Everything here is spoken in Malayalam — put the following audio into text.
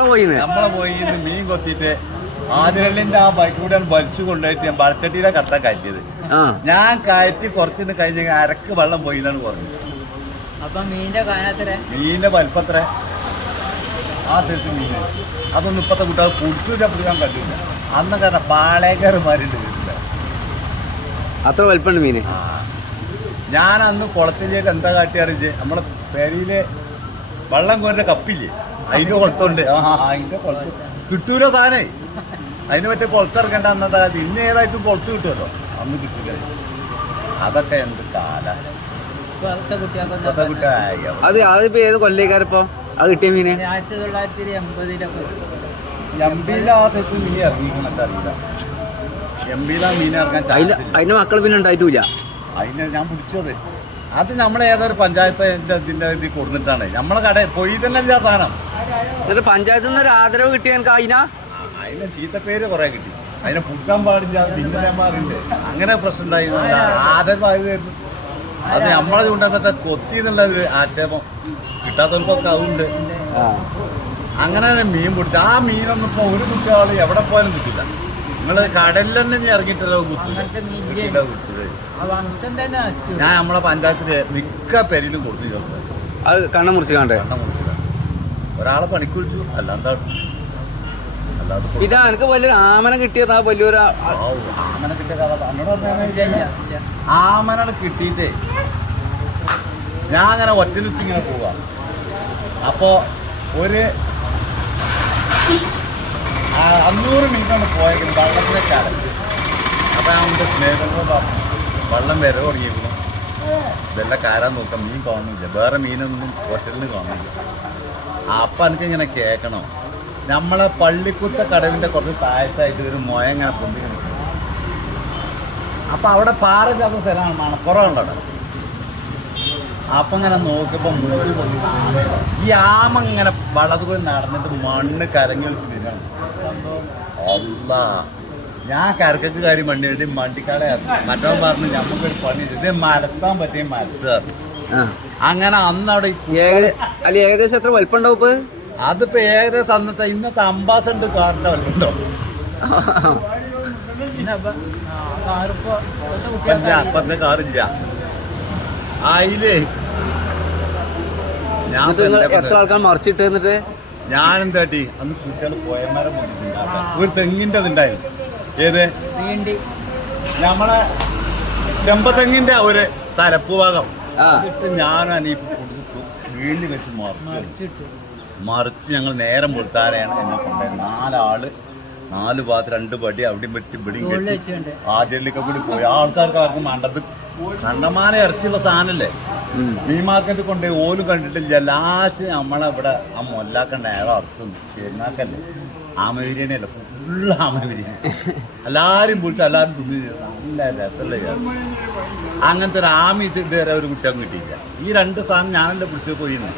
നമ്മളെ പോയി മീൻ കൊത്തിയിട്ട് ആതിരലിന്റെ ആ ബൈക്കൂടെ വലിച്ചു കൊണ്ടുപോയിട്ട് ഞാൻ വളച്ചട്ടിയിലെ കട്ട കയറ്റിയത്. ഞാൻ കയറ്റി കുറച്ചിട്ട് കഴിഞ്ഞ അരക്ക് വെള്ളം പോയി എന്നാണ് പറഞ്ഞത്. മീനിന്റെ വലിപ്പത്ര ആ സൈസ് മീൻ അതൊന്നും ഇപ്പത്തെ കുട്ടികൾ കുടിച്ചു പിടിക്കാൻ പറ്റില്ല. അന്ന് കാരണം പാളേക്കാരുമാരുണ്ട് വീട്ടില് അത്ര വലിപ്പമുണ്ട് മീന്. ഞാൻ അന്ന് കുളത്തിലേക്ക് എന്താ കാട്ടിയറിഞ്ഞ് നമ്മളെ പെരിയില് വെള്ളം കോരുന്ന കപ്പില്ലേ അതിന്റെ കുളത്തുണ്ട്. അതിന്റെ കുളത്ത് കിട്ടൂല സാധനേ. അതിന് മറ്റേ കുളത്തിറക്കേണ്ട അന്നതാ പിന്നെ ഏതായിട്ടും കുളത്ത് കിട്ടുമല്ലോ. അന്ന് കിട്ടൂല. അതൊക്കെ എന്ത് കാല. അത് അതിപ്പോ ഏത് കൊല്ലേക്കാരിപ്പോ അത് കിട്ടിയ മീന്? 1980 എംപിയിലെ ആ സെറ്റ് മീൻ ഇറങ്ങിക്കണൊക്കെ അറിയില്ല. എംപിയിലെ മീൻ ഇറങ്ങാൻ അതിന്റെ മക്കൾ പിന്നെ ഉണ്ടായിട്ടില്ല. അതിന് ഞാൻ പിടിച്ചത് അത് നമ്മളെ ഏതൊരു പഞ്ചായത്ത് ഇതിന്റെ ഇതിൽ കൊടുത്തിട്ടാണ്. നമ്മളെ കട പോയി തന്നെയല്ല സാധനം. എന്നിട്ട് പഞ്ചായത്തിൽ നിന്ന് ഒരു ആദരവ് കിട്ടിയ എനിക്ക് അതിന് ചീത്തപ്പേര് കുറെ കിട്ടി. അതിനെ പുക്കാൻ പാടില്ല, തിന്നന്മാരുണ്ട്, അങ്ങനെ പ്രശ്നം ഉണ്ടായി. ആദരവായിരുന്നു അത് നമ്മളെ ചൂണ്ടപ്പത്തെ കൊത്തി എന്നുള്ളത് ആക്ഷേപം കിട്ടാത്തവർക്കൊക്കെ അതുണ്ട്. അങ്ങനെ മീൻ പിടിച്ച ആ മീനൊന്നും ഇപ്പൊ ഒരു കുട്ടികൾ എവിടെ പോയാലും കിട്ടില്ല. നിങ്ങള് കടലിൽ തന്നെ ഇറങ്ങിയിട്ടല്ലോ കുത്തില്ല. ഞാൻ നമ്മളെ പഞ്ചായത്തില് മിക്ക പെരിലും കൊടുത്തു. അത് കണ്ണ മുറിച്ചാണ്ടേ ഒരാളെ പണിക്ക് വിളിച്ചു. അല്ലാതെ ഇതാ എനിക്ക് വലിയൊരു ആമന കിട്ടിയ വലിയൊരു ആമന കിട്ടിയ ആമനെ കിട്ടിയിട്ടേ ഞാൻ അങ്ങനെ ഒറ്റനിട്ട് ഇങ്ങനെ പോവാ. അപ്പോ ഒരു 500 മീറ്ററാണ് പോയെങ്കിലും വള്ളത്തിലെ കാലത്ത്. അപ്പൊ അവന്റെ സ്നേഹിതങ്ങൾ പറഞ്ഞു വെള്ളം വരെ തുടങ്ങിയിരിക്കണം, ഇതെല്ലാം കാരാൻ നോക്കാം, മീൻ കാണുന്നില്ല, വേറെ മീനൊന്നും ഹോട്ടലിന് കാണില്ല. അപ്പൊ എനിക്ക് ഇങ്ങനെ കേൾക്കണം, നമ്മളെ പള്ളിക്കുത്ത കടവിന്റെ കുറച്ച് താഴത്തായിട്ട് ഒരു മുയ ഇങ്ങനെ പൊന്തി നിൽക്കണം. അപ്പൊ അവിടെ പാറയില്ലാത്ത സ്ഥലമാണ്, മണപ്പുറമുള്ള അവിടെ. അപ്പൊ ഇങ്ങനെ നോക്കിയപ്പോ മുടി പൊന്തി ഈ ആമ ഇങ്ങനെ വളതുകൂടി നടന്നിട്ട് മണ്ണ് കരങ്ങി തിന്നാണ്. അല്ല ഞാൻ കരക്കക്ക് കാര്യം മണ്ണിട്ട് മണ്ടിക്കാടെയാണ്. മറ്റവൻ പറഞ്ഞു ഞമ്മക്കൊരു പണി ഇത് മലത്താൻ പറ്റിയ മലത്ത്. അങ്ങനെ അന്ന് അവിടെ ഏകദേശം എത്ര വലിപ്പം ഉണ്ടാവും? അതിപ്പോ ഏകദേശം അന്നത്തെ ഇന്നത്തെ അംബാസഡർ കാറിന്റെ വലുണ്ടോ? അപ്പത്തെ കാറില്ല. അതില് ഞാൻ എത്ര ആൾക്കാർ മറിച്ചിട്ട് എന്നിട്ട് ഞാനെന്താട്ടി അന്ന് കുട്ടികൾ പോയമാരം ഒരു തെങ്ങിന്റെ ഉണ്ടായിരുന്നു. ഏത് നമ്മളെ ചെമ്പതെങ്ങിന്റെ ഒരു തലപ്പ് ഭാഗം ഇട്ട് ഞാനും അനീപ്പ് കൊടുത്തിട്ടു വീട്ടിൽ വെച്ച് മറിച്ച് ഞങ്ങൾ നേരം കൊടുത്താരെയാണ് എന്നെ കൊണ്ടുപോയത്. 4 ഭാഗത്ത് 2 പടി അവിടെയും പറ്റി ഇവിടെയും കെട്ടി ആദ്യമൊക്കെ കൂടി പോയി. ആൾക്കാർക്ക് ആർക്കും വേണ്ടത് കണ്ടമാന ഇറച്ചിയുള്ള സാധനല്ലേ. മീൻ മാർക്കറ്റ് കൊണ്ടുപോയി ഓലും കണ്ടിട്ടില്ല. ലാസ്റ്റ് നമ്മളെ ഇവിടെ ആ മൊല്ലാക്കണ്ട ഏതോ അർത്ഥം ചെന്നാക്കല്ലേ ആമ ബിരിയാണി അല്ല, ഫുള്ള് ആമ ബിരിയാണി. എല്ലാവരും വിളിച്ച് എല്ലാവരും തിന്നു. നല്ല രസമല്ലേ. അങ്ങനത്തെ ഒരു ആമി ഇതുവരെ ഒരു കുട്ടിയൊക്കെ കിട്ടിയില്ല. ഈ 2 സാധനം ഞാനല്ലേ പിടിച്ച് പോയിരുന്നു.